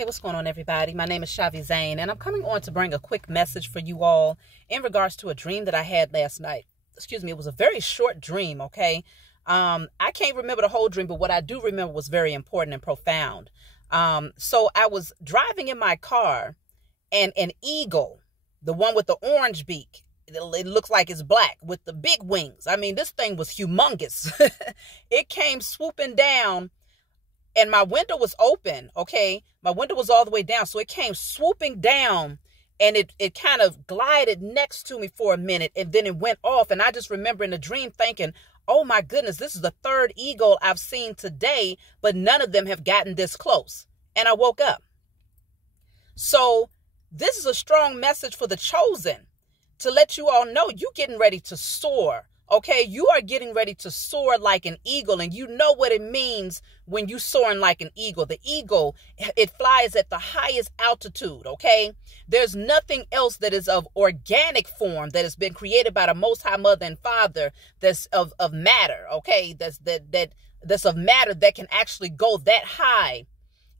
Hey, what's going on, everybody? My name is Shavi Zane, and I'm coming on to bring a quick message for you all in regards to a dream that I had last night. Excuse me, it was a very short dream, okay? I can't remember the whole dream, but what I do remember was very important and profound. So I was driving in my car, and an eagle, the one with the orange beak, it looks like it's black with the big wings. I mean, this thing was humongous. It came swooping down. And my window was open, okay? My window was all the way down. So it came swooping down and it kind of glided next to me for a minute. And then it went off. And I just remember in the dream thinking, oh my goodness, this is the third eagle I've seen today, but none of them have gotten this close. And I woke up. So this is a strong message for the chosen to let you all know you're getting ready to soar. Okay, you are getting ready to soar like an eagle, and you know what it means when you soaring like an eagle. The eagle, it flies at the highest altitude, okay? There's nothing else that is of organic form that has been created by the Most High Mother and Father that's of matter, okay? That's of matter that can actually go that high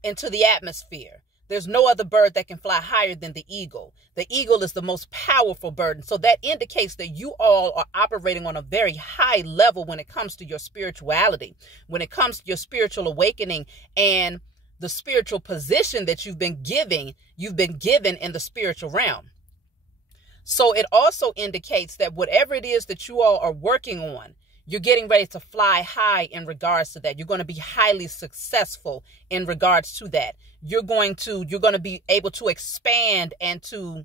into the atmosphere. There's no other bird that can fly higher than the eagle. The eagle is the most powerful bird. And so that indicates that you all are operating on a very high level when it comes to your spirituality, when it comes to your spiritual awakening and the spiritual position that you've been given in the spiritual realm. So it also indicates that whatever it is that you all are working on, you're getting ready to fly high in regards to that. You're going to be highly successful in regards to that. You're going to be able to expand and to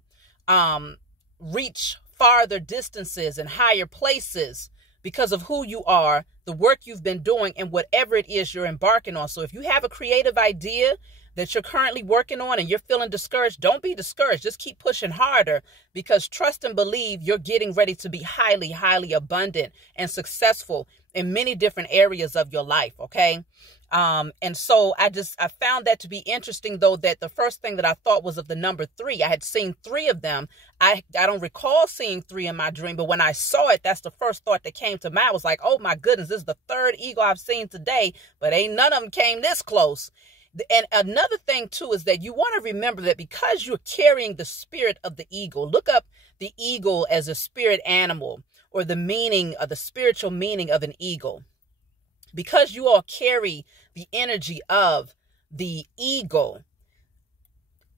reach farther distances and higher places because of who you are, the work you've been doing, and whatever it is you're embarking on. So if you have a creative idea that you're currently working on and you're feeling discouraged, don't be discouraged. Just keep pushing harder, because trust and believe you're getting ready to be highly, highly abundant and successful in many different areas of your life, okay? And so I found that to be interesting, though, that the first thing that I thought was of the number 3. I had seen 3 of them. I don't recall seeing 3 in my dream, but when I saw it, that's the first thought that came to mind. I was like, oh my goodness, this is the 3rd eagle I've seen today, but ain't none of them came this close. And another thing, too, is that you want to remember that because you're carrying the spirit of the eagle, look up the eagle as a spirit animal, or the meaning of the spiritual meaning of an eagle. Because you all carry the energy of the eagle,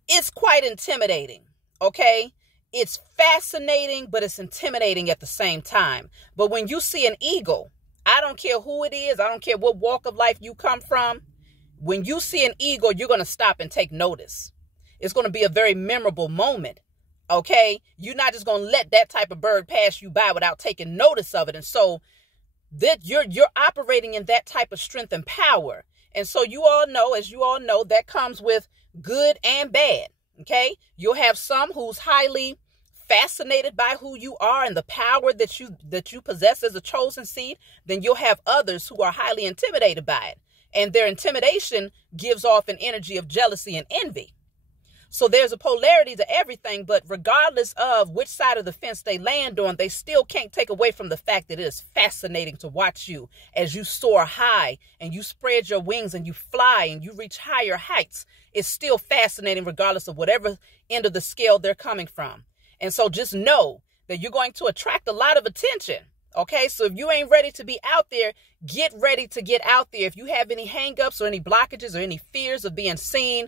it's quite intimidating, okay? It's fascinating, but it's intimidating at the same time. But when you see an eagle, I don't care who it is, I don't care what walk of life you come from, when you see an eagle, you're going to stop and take notice. It's going to be a very memorable moment, okay? You're not just going to let that type of bird pass you by without taking notice of it. And so that you're operating in that type of strength and power. And so you all know, as you all know, that comes with good and bad, okay? You'll have some who's highly fascinated by who you are and the power that you possess as a chosen seed. Then you'll have others who are highly intimidated by it. And their intimidation gives off an energy of jealousy and envy. So there's a polarity to everything, but regardless of which side of the fence they land on, they still can't take away from the fact that it is fascinating to watch you as you soar high and you spread your wings and you fly and you reach higher heights. It's still fascinating regardless of whatever end of the scale they're coming from. And so just know that you're going to attract a lot of attention. Okay, so if you ain't ready to be out there, get ready to get out there. If you have any hangups or any blockages or any fears of being seen,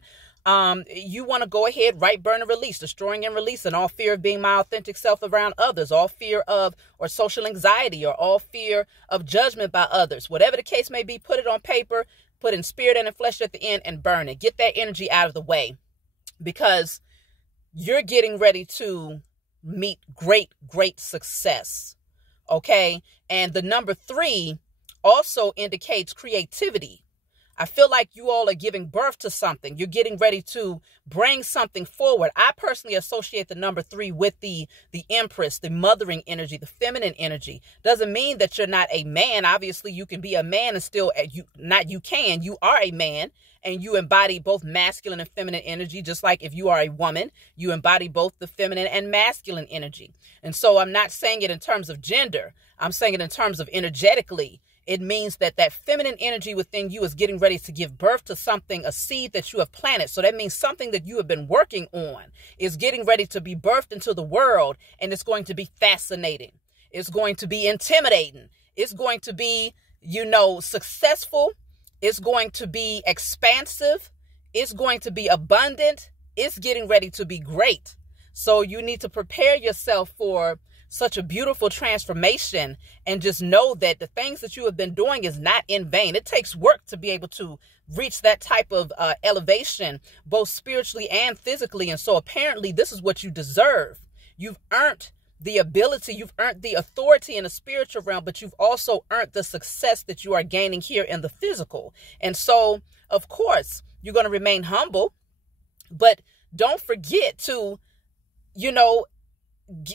you want to go ahead, write, burn, and release, destroying and releasing all fear of being my authentic self around others, all fear of or social anxiety, or all fear of judgment by others. Whatever the case may be, put it on paper, put in spirit and in flesh at the end, and burn it. Get that energy out of the way, because you're getting ready to meet great, great success. Okay, and the number 3 also indicates creativity. I feel like you all are giving birth to something. You're getting ready to bring something forward. I personally associate the number 3 with the Empress, the mothering energy, the feminine energy. Doesn't mean that you're not a man. Obviously, you can be a man and still you are a man, and you embody both masculine and feminine energy. Just like if you are a woman, you embody both the feminine and masculine energy. And so I'm not saying it in terms of gender. I'm saying it in terms of energetically. It means that that feminine energy within you is getting ready to give birth to something, a seed that you have planted. So that means something that you have been working on is getting ready to be birthed into the world, and it's going to be fascinating. It's going to be intimidating. It's going to be, successful. It's going to be expansive. It's going to be abundant. It's getting ready to be great. So you need to prepare yourself for such a beautiful transformation, and just know that the things that you have been doing is not in vain. It takes work to be able to reach that type of elevation, both spiritually and physically. And so apparently this is what you deserve. You've earned the ability, you've earned the authority in the spiritual realm, but you've also earned the success that you are gaining here in the physical. And so, of course, you're going to remain humble, but don't forget to,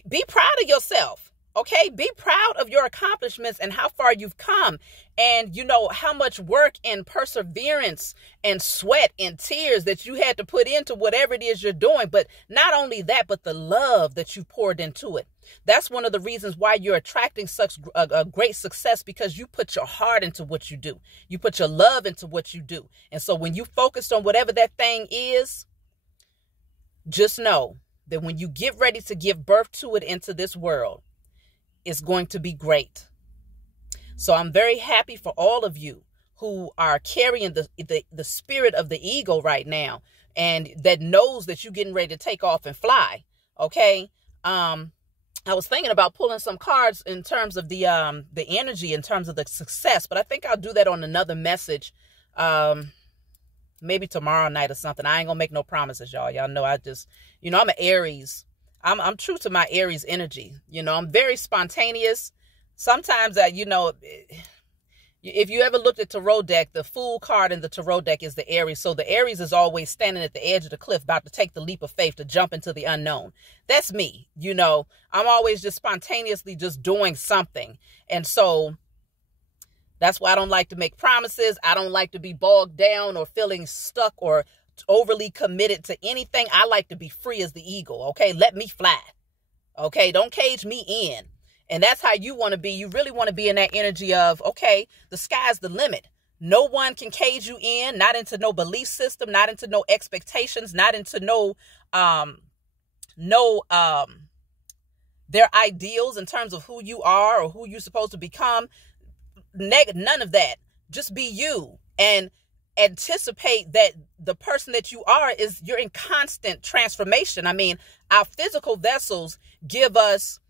be proud of yourself. Okay, be proud of your accomplishments and how far you've come, and how much work and perseverance and sweat and tears that you had to put into whatever it is you're doing. But not only that, but the love that you poured into it. That's one of the reasons why you're attracting such a great success, because you put your heart into what you do. You put your love into what you do. And so when you focused on whatever that thing is, just know that when you get ready to give birth to it into this world, it's going to be great. So I'm very happy for all of you who are carrying the spirit of the eagle right now, and that knows that you're getting ready to take off and fly. Okay. I was thinking about pulling some cards in terms of the energy, in terms of the success, but I think I'll do that on another message. Maybe tomorrow night or something. I ain't gonna make no promises, y'all. Y'all know I'm an Aries. I'm true to my Aries energy. I'm very spontaneous. Sometimes if you ever looked at tarot deck, the Fool card in the tarot deck is the Aries. So the Aries is always standing at the edge of the cliff, about to take the leap of faith to jump into the unknown. That's me. I'm always just spontaneously just doing something. And so that's why I don't like to make promises. I don't like to be bogged down or feeling stuck or overly committed to anything. I like to be free as the eagle. Okay, let me fly. Okay, don't cage me in. And that's how you want to be. You really want to be in that energy of, okay, the sky's the limit. No one can cage you in, not into no belief system, not into no expectations, not into their ideals in terms of who you are or who you're supposed to become. None of that. Just be you, and anticipate that the person that you are you're in constant transformation. I mean, our physical vessels give us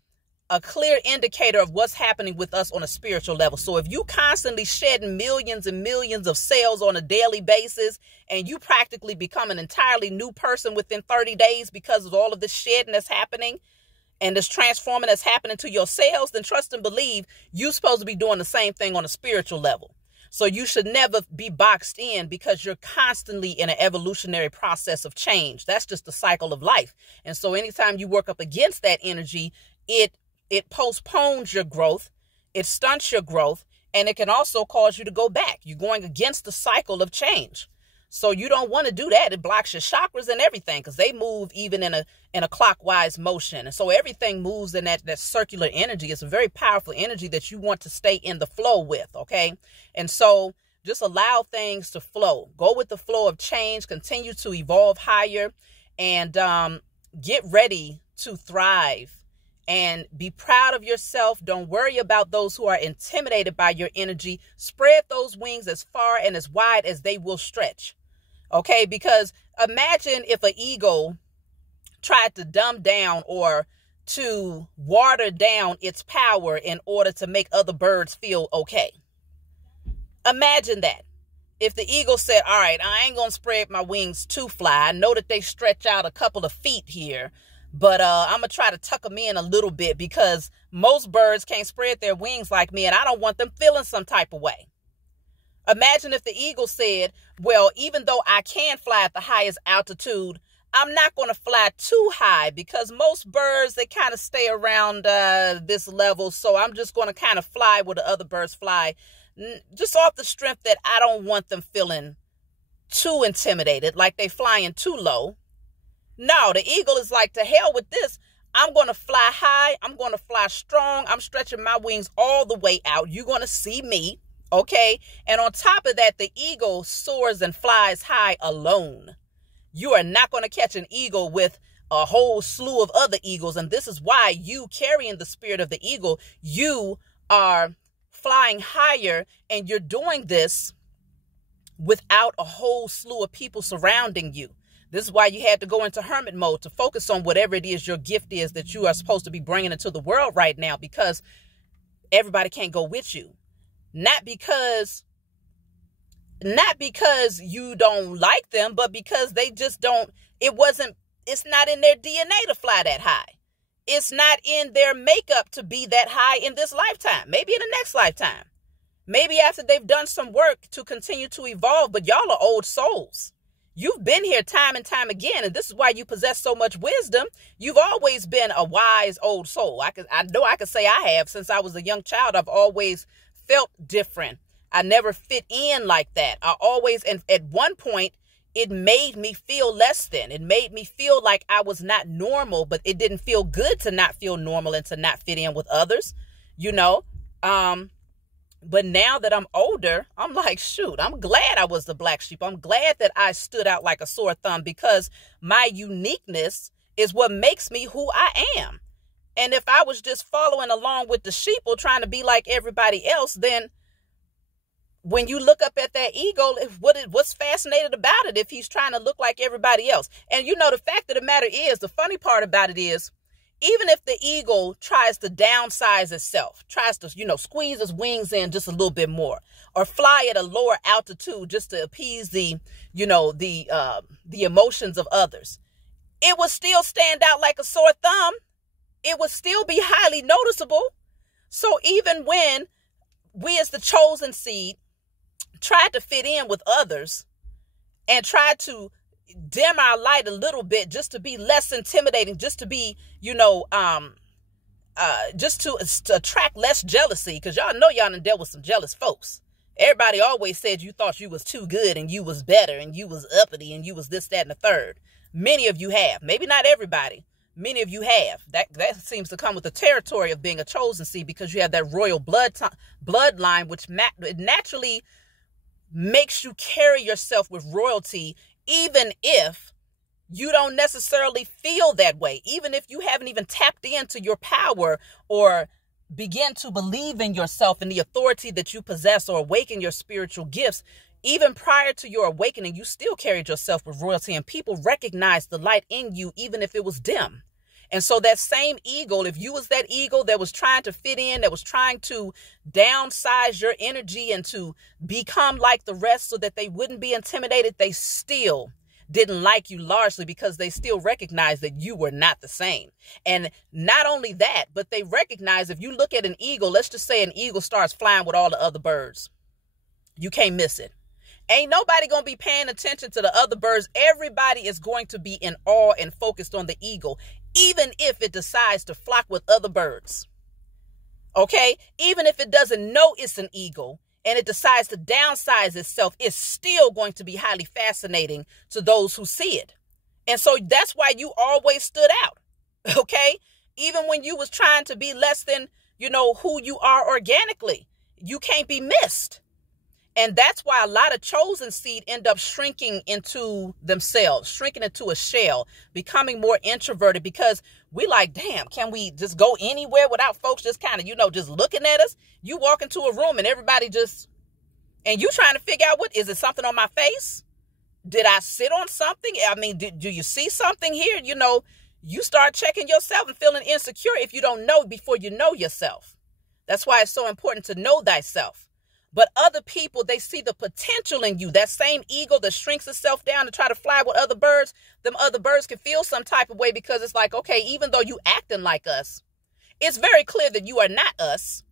a clear indicator of what's happening with us on a spiritual level. So if you constantly shedding millions and millions of cells on a daily basis, and you practically become an entirely new person within 30 days because of all of this shedding that's happening, and this transforming that's happening to your cells, then trust and believe you're supposed to be doing the same thing on a spiritual level. So you should never be boxed in, because you're constantly in an evolutionary process of change. That's just the cycle of life. And so anytime you work up against that energy, it postpones your growth, it stunts your growth, and it can also cause you to go back. You're going against the cycle of change. So you don't want to do that. It blocks your chakras and everything, because they move even in a clockwise motion. And so everything moves in that circular energy. It's a very powerful energy that you want to stay in the flow with, okay? And so just allow things to flow. Go with the flow of change. Continue to evolve higher, and get ready to thrive. And be proud of yourself. Don't worry about those who are intimidated by your energy. Spread those wings as far and as wide as they will stretch. Okay, because imagine if an eagle tried to dumb down or to water down its power in order to make other birds feel okay. Imagine that. If the eagle said, all right, I ain't going to spread my wings too fly. I know that they stretch out a couple of feet here, but I'm going to try to tuck them in a little bit, because most birds can't spread their wings like me, and I don't want them feeling some type of way. Imagine if the eagle said, well, even though I can fly at the highest altitude, I'm not going to fly too high, because most birds, they kind of stay around this level. So I'm just going to kind of fly where the other birds fly, just off the strength that I don't want them feeling too intimidated, like they flying too low. No, the eagle is like, to hell with this. I'm going to fly high. I'm going to fly strong. I'm stretching my wings all the way out. You're going to see me. Okay. And on top of that, the eagle soars and flies high alone. You are not going to catch an eagle with a whole slew of other eagles. And this is why you carrying the spirit of the eagle, you are flying higher, and you're doing this without a whole slew of people surrounding you. This is why you had to go into hermit mode to focus on whatever it is your gift is that you are supposed to be bringing into the world right now, because everybody can't go with you. Not because you don't like them, but because they just don't, it's not in their DNA to fly that high. It's not in their makeup to be that high in this lifetime, maybe in the next lifetime. Maybe after they've done some work to continue to evolve, but y'all are old souls. You've been here time and time again, and this is why you possess so much wisdom. You've always been a wise old soul. I know I could say I have. Since I was a young child, I've always felt different. I never fit in like that. And at one point, it made me feel less than. It made me feel like I was not normal, but it didn't feel good to not feel normal and to not fit in with others, you know. But now that I'm older, I'm like, shoot, I'm glad I was the black sheep. I'm glad that I stood out like a sore thumb, because my uniqueness is what makes me who I am. And if I was just following along with the sheep or trying to be like everybody else, then when you look up at that eagle, what's fascinated about it if he's trying to look like everybody else? And you know, the fact of the matter is, the funny part about it is, even if the eagle tries to downsize itself, tries to, squeeze its wings in just a little bit more, or fly at a lower altitude just to appease the emotions of others, it will still stand out like a sore thumb. It would still be highly noticeable. So even when we as the chosen seed tried to fit in with others and tried to dim our light a little bit just to be less intimidating, just to be, just to attract less jealousy, because y'all know y'all done dealt with some jealous folks. Everybody always said you thought you was too good and you was better and you was uppity and you was this, that, and the third. Many of you have. Maybe not everybody. Many of you have. That seems to come with the territory of being a chosen seed, because you have that royal bloodline, which naturally makes you carry yourself with royalty, even if you don't necessarily feel that way, even if you haven't even tapped into your power or begin to believe in yourself and the authority that you possess, or awaken your spiritual gifts. Even prior to your awakening, you still carried yourself with royalty, and people recognized the light in you, even if it was dim. And so that same eagle, if you was that eagle that was trying to fit in, that was trying to downsize your energy and to become like the rest so that they wouldn't be intimidated, they still didn't like you, largely because they still recognized that you were not the same. And not only that, but they recognize, if you look at an eagle, let's just say an eagle starts flying with all the other birds, you can't miss it. Ain't nobody going to be paying attention to the other birds. Everybody is going to be in awe and focused on the eagle, even if it decides to flock with other birds. Okay? Even if it doesn't know it's an eagle and it decides to downsize itself, it's still going to be highly fascinating to those who see it. And so that's why you always stood out. Okay? Even when you was trying to be less than, who you are organically, you can't be missed. And that's why a lot of chosen seed end up shrinking into themselves, shrinking into a shell, becoming more introverted, because we like, damn, can we just go anywhere without folks just kind of, just looking at us? You walk into a room and everybody and you trying to figure out, is it something on my face? Did I sit on something? I mean, do you see something here? You start checking yourself and feeling insecure if you don't know before you know yourself. That's why it's so important to know thyself. But other people, they see the potential in you. That same eagle that shrinks itself down to try to fly with other birds, them other birds can feel some type of way, because it's like, okay, even though you acting like us, it's very clear that you are not us.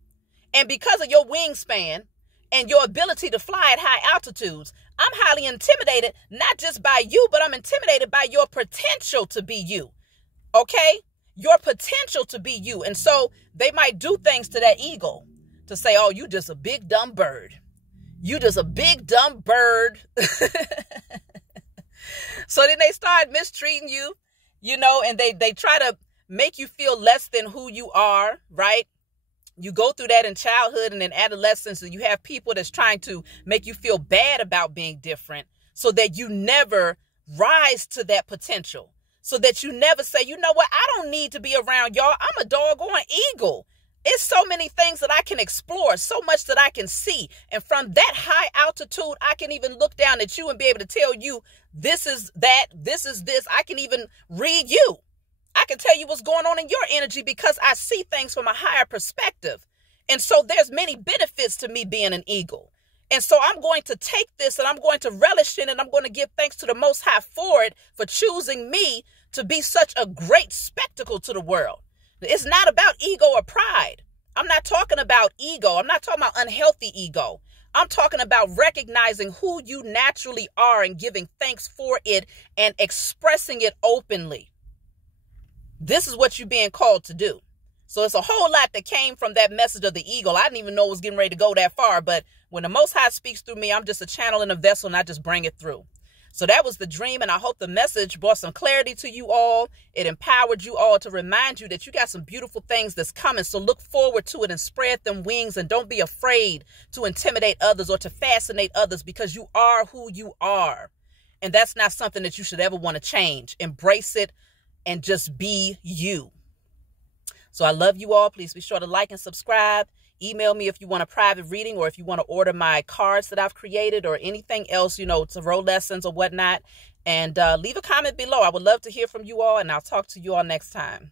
And because of your wingspan and your ability to fly at high altitudes, I'm highly intimidated, not just by you, but I'm intimidated by your potential to be you. Okay? Your potential to be you. And so they might do things to that eagle to say, oh, you just a big dumb bird. You just a big dumb bird. So then they start mistreating you, and they try to make you feel less than who you are, right? You go through that in childhood and in adolescence, and you have people that's trying to make you feel bad about being different so that you never rise to that potential, so that you never say, you know what, I don't need to be around y'all. I'm a doggone eagle. It's so many things that I can explore, so much that I can see. And from that high altitude, I can even look down at you and be able to tell you, this is that, this is this. I can even read you. I can tell you what's going on in your energy because I see things from a higher perspective. And so there's many benefits to me being an eagle. And so I'm going to take this and I'm going to relish in it. And I'm going to give thanks to the Most High for it, for choosing me to be such a great spectacle to the world. It's not about ego or pride. I'm not talking about ego. I'm not talking about unhealthy ego. I'm talking about recognizing who you naturally are and giving thanks for it and expressing it openly. This is what you're being called to do. So it's a whole lot that came from that message of the eagle. I didn't even know it was getting ready to go that far. But when the Most High speaks through me, I'm just a channel and a vessel, and I just bring it through. So that was the dream, and I hope the message brought some clarity to you all. It empowered you all to remind you that you got some beautiful things that's coming. So look forward to it and spread them wings, and don't be afraid to intimidate others or to fascinate others, because you are who you are. And that's not something that you should ever want to change. Embrace it and just be you. So I love you all. Please be sure to like and subscribe. Email me if you want a private reading, or if you want to order my cards that I've created, or anything else, tarot lessons or whatnot. And leave a comment below. I would love to hear from you all, and I'll talk to you all next time.